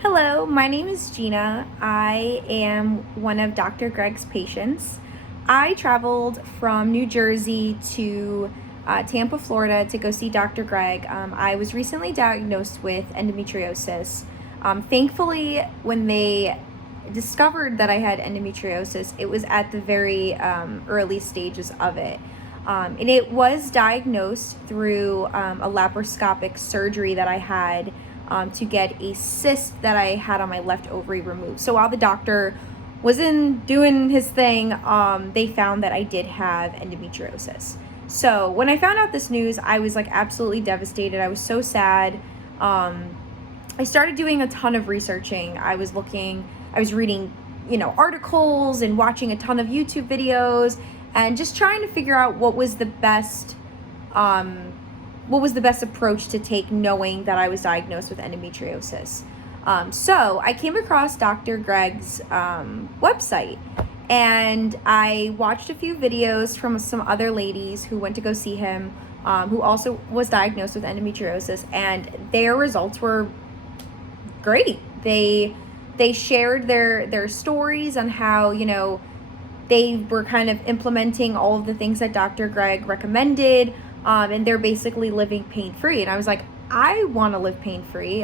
Hello, my name is Gina. I am one of Dr. Greg's patients. I traveled from New Jersey to Tampa, Florida to go see Dr. Greg. I was recently diagnosed with endometriosis. Thankfully, when they discovered that I had endometriosis, it was at the very early stages of it. And it was diagnosed through a laparoscopic surgery that I had to get a cyst that I had on my left ovary removed. So while the doctor was doing his thing, they found that I did have endometriosis. So when I found out this news, I was like absolutely devastated. I was so sad. I started doing a ton of researching. I was reading, articles and watching a ton of YouTube videos and just trying to figure out what was the best approach to take knowing that I was diagnosed with endometriosis. So I came across Dr. Greg's website, and I watched a few videos from some other ladies who went to go see him, who also was diagnosed with endometriosis, and their results were great. They shared their stories on how, they were kind of implementing all of the things that Dr. Greg recommended, and they're basically living pain-free. And I was like, I want to live pain-free.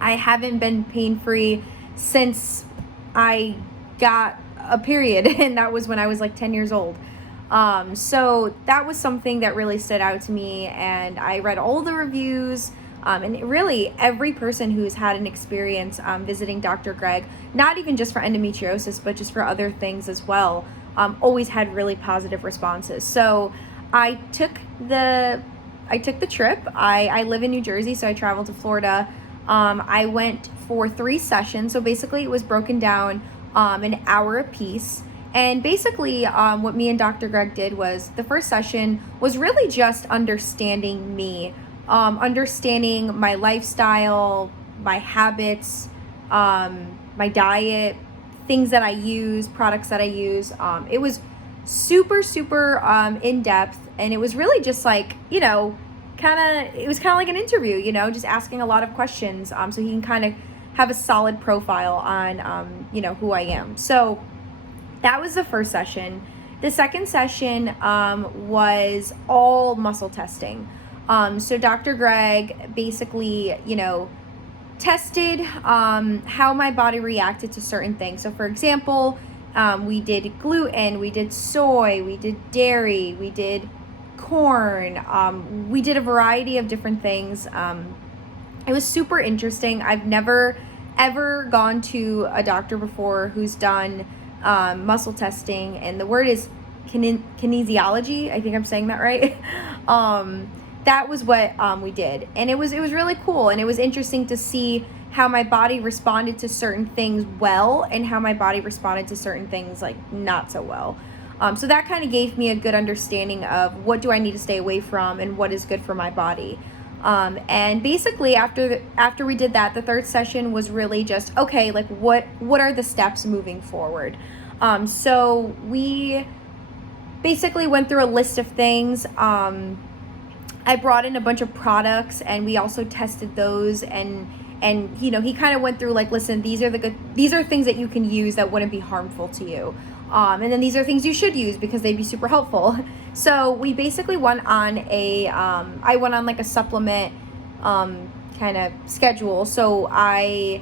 I haven't been pain-free since I got a period, and that was when I was like 10 years old. So that was something that really stood out to me, and I read all the reviews, and really every person who's had an experience visiting Dr. Greg, not even just for endometriosis, but just for other things as well, always had really positive responses. So I took the trip. I live in New Jersey, so I traveled to Florida. I went for 3 sessions. So basically it was broken down an hour a piece. And basically what me and Dr. Greg did was the first session was really just understanding me, understanding my lifestyle, my habits, my diet, things that I use, products that I use. It was super in depth, and it was really just like, it was kind of like an interview, just asking a lot of questions, so he can kind of have a solid profile on who I am. So that was the first session. The second session was all muscle testing. So Dr. Greg basically tested how my body reacted to certain things. So for example, we did gluten, we did soy, we did dairy, we did corn, we did a variety of different things. It was super interesting. I've never ever gone to a doctor before who's done muscle testing, and the word is kinesiology. I think I'm saying that right. That was what we did, and it was really cool, and it was interesting to see how my body responded to certain things well and how my body responded to certain things like not so well. So that kind of gave me a good understanding of what do I need to stay away from and what is good for my body. And basically after we did that, the third session was really just, okay, like what are the steps moving forward? So we basically went through a list of things. I brought in a bunch of products, and we also tested those, and he kind of went through like, listen, these are things that you can use that wouldn't be harmful to you. And then these are things you should use because they'd be super helpful. So we basically went on I went on like a supplement kind of schedule. So I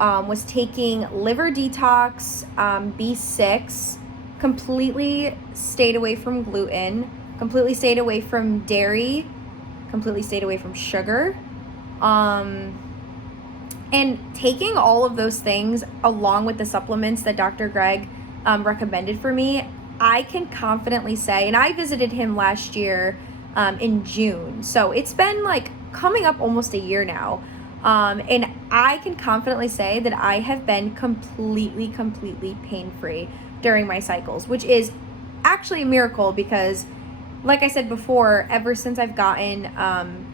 was taking liver detox, B6, completely stayed away from gluten, completely stayed away from dairy, completely stayed away from sugar. And taking all of those things along with the supplements that Dr. Greg recommended for me, I can confidently say, and I visited him last year in June, so it's been like coming up almost a year now, and I can confidently say that I have been completely pain-free during my cycles, which is actually a miracle because, like I said before, ever since I've gotten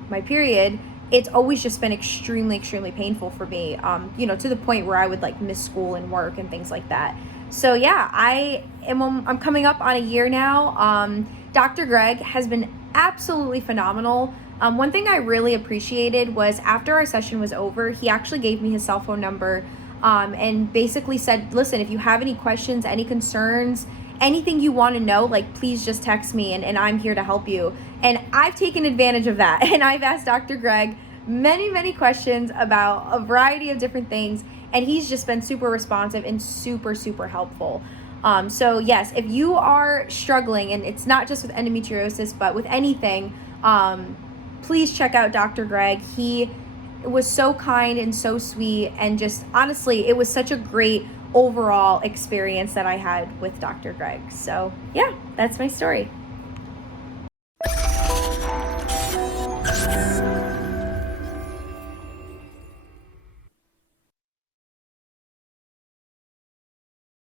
my period, it's always just been extremely painful for me, to the point where I would like miss school and work and things like that. So yeah, I'm coming up on a year now. Dr. Greg has been absolutely phenomenal. One thing I really appreciated was after our session was over, he actually gave me his cell phone number, and basically said, listen, if you have any questions, any concerns, anything you want to know, like, please just text me, and I'm here to help you. And I've taken advantage of that, and I've asked Dr. Greg many questions about a variety of different things, and he's just been super responsive and super helpful. So yes, if you are struggling, and it's not just with endometriosis, but with anything, please check out Dr. Greg. He was so kind and so sweet, and just honestly, it was such a great overall experience that I had with Dr. Greg. So yeah, that's my story.